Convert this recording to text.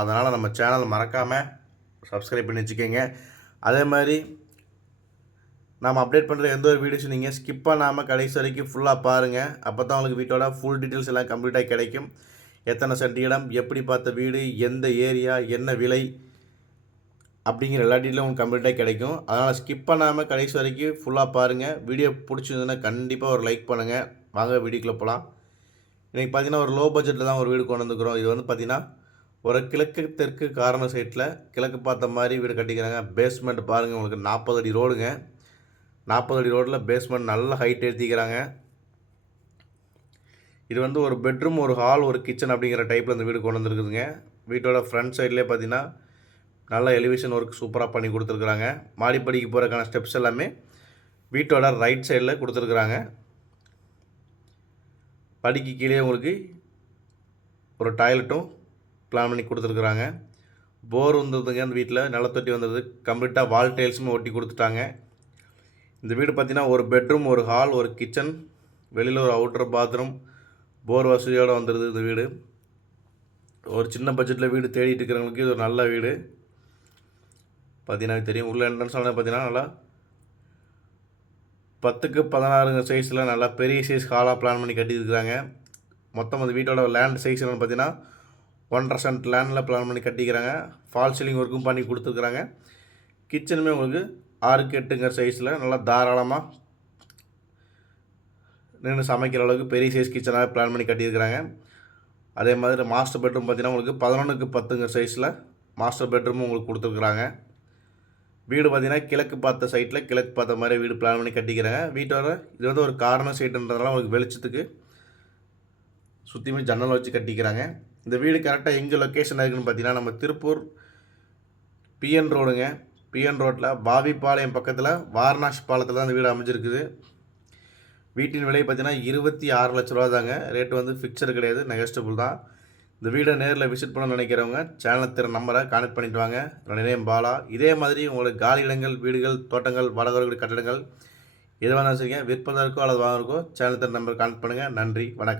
அதனால் நம்ம சேனல் மறக்காமல் சப்ஸ்கிரைப் பண்ணி வச்சுக்கோங்க. அதே மாதிரி நாம் அப்டேட் பண்ணுற எந்த ஒரு வீடியோஸும் நீங்கள் ஸ்கிப் பண்ணாமல் கடைசி வரைக்கும் ஃபுல்லாக பாருங்கள் அப்போ தான் உங்களுக்கு வீட்டோட ஃபுல் டீட்டெயில்ஸ் எல்லாம் கம்ப்ளீட்டாக கிடைக்கும். எத்தனை சென்ட் இடம் எப்படி பார்த்த வீடு எந்த ஏரியா என்ன விலை அப்படிங்கிற எல்லா டீட்டெயிலும் உங்களுக்கு கம்ப்ளீட்டாக கிடைக்கும். அதனால் ஸ்கிப் பண்ணாமல் கடைசி வரைக்கும் ஃபுல்லாக பாருங்கள் வீடியோ பிடிச்சிருந்ததுன்னா கண்டிப்பாக ஒரு லைக் பண்ணுங்கள் வாங்க வீடியோக்குள்ளே போகலாம் இன்றைக்கி பார்த்தீங்கன்னா ஒரு லோ பட்ஜெட்டில் தான் ஒரு வீடு கொண்டு வந்துக்கிறோம் இது வந்து பார்த்திங்கன்னா ஒரு கிழக்கு தெற்கு கார்னர் சைட்டில் கிழக்கு பார்த்த மாதிரி வீடு கட்டிக்கிறாங்க. பேஸ்மெண்ட் பாருங்கள் உங்களுக்கு நாற்பது அடி ரோடுங்க நாற்பது அடி ரோடில் பேஸ்மெண்ட் நல்ல ஹைட் ஏற்றிக்கிறாங்க இது வந்து ஒரு பெட்ரூம் ஒரு ஹால் ஒரு கிச்சன் அப்படிங்கிற டைப்பில் இந்த வீடு கொண்டு வந்துருக்குதுங்க. வீட்டோட ஃப்ரண்ட் சைட்லேயே பார்த்தீங்கன்னா நல்ல எலிவேஷன் ஒர்க் சூப்பராக பண்ணி கொடுத்துருக்குறாங்க. மாடிப்படிக்கு போகிறக்கான ஸ்டெப்ஸ் எல்லாமே வீட்டோட ரைட் சைடில் கொடுத்துருக்குறாங்க. படிக்கு கீழே உங்களுக்கு ஒரு டாய்லெட்டும் பிளான் பண்ணி கொடுத்துருக்குறாங்க. போர் வந்ததுங்க அந்த வீட்டில் நிலத்தொட்டி வந்தது. கம்ப்ளீட்டாக வால் டைல்ஸுமே ஒட்டி கொடுத்துட்டாங்க. இந்த வீடு பார்த்திங்கன்னா ஒரு பெட்ரூம் ஒரு ஹால் ஒரு கிச்சன் வெளியில் ஒரு அவுட்டர் பாத்ரூம் போர் வசதியோடு வந்துடுது இந்த வீடு. ஒரு சின்ன பட்ஜெட்டில் வீடு தேடிட்டு இருக்கிறவங்களுக்கு இது ஒரு நல்ல வீடு. பார்த்தீங்கன்னா தெரியும். உள்ள என்ட்ரன்ஸ் ஆனால் பார்த்தீங்கன்னா நல்லா பத்துக்கு பதினாறுங்க சைஸில் நல்லா பெரிய சைஸ் ஹாலாக பிளான் பண்ணி கட்டியிருக்கிறாங்க. மொத்தம் அந்த வீட்டோட லேண்ட் சைஸ் என்னென்னு பார்த்தீங்கன்னா ஒன்றரை சென்ட் லேண்டில் பிளான் பண்ணி கட்டிக்கிறாங்க. ஃபால் சீலிங் ஒர்க்கும் பண்ணி கொடுத்துருக்குறாங்க. கிச்சனுமே உங்களுக்கு ஆறுக்கு எட்டுங்கிற சைஸில் நல்லா தாராளமாக நின்று சமைக்கிற அளவுக்கு பெரிய சைஸ் கிச்சனாக பிளான் பண்ணி கட்டியிருக்கிறாங்க. அதே மாதிரி மாஸ்டர் பெட்ரூம் பார்த்தீங்கன்னா உங்களுக்கு பதினொன்றுக்கு பத்துங்கிற சைஸில் மாஸ்டர் பெட்ரூமும் உங்களுக்கு கொடுத்துருக்குறாங்க. வீடு பார்த்தீங்கன்னா கிழக்கு பார்த்த சைட்டில் கிழக்கு பார்த்த மாதிரி வீடு பிளான் பண்ணி கட்டிக்கிறாங்க. வீட்டோட இது வந்து ஒரு கார்னர் சைட்டுன்றதுனால உங்களுக்கு வெளிச்சத்துக்கு சுற்றியுமே ஜன்னல் வச்சு கட்டிக்கிறாங்க. இந்த வீடு கரெக்டாக எங்கே லொக்கேஷன் இருக்குதுன்னு பார்த்தீங்கன்னா நம்ம திருப்பூர் பிஎன் ரோடுங்க பிஎன் ரோட்டில் பாவிப்பாளையம் பக்கத்தில் வாரணாசி பாலத்தில் தான் இந்த வீடு அமைஞ்சிருக்குது. வீட்டின் விலை பார்த்தீங்கன்னா இருபத்தி ஆறு லட்ச ரூபா தாங்க. ரேட்டு வந்து ஃபிக்சர் கிடையாது நெகஸ்டபுள் தான். இந்த வீடை நேரில் விசிட் பண்ண நினைக்கிறவங்க சேனல் திற நம்பரை கனெக்ட் பண்ணிட்டு வாங்க. நினையம் பாலா. இதே மாதிரி உங்களுக்கு காலி இடங்கள் வீடுகள் தோட்டங்கள் வடகர்கள் கட்டடங்கள் எது வேணாலும் சரிங்க விற்பதற்கோ அல்லது வாங்கறக்கோ சேனல் திற நம்பர் கனெக்ட் பண்ணுங்கள் நன்றி வணக்கம்.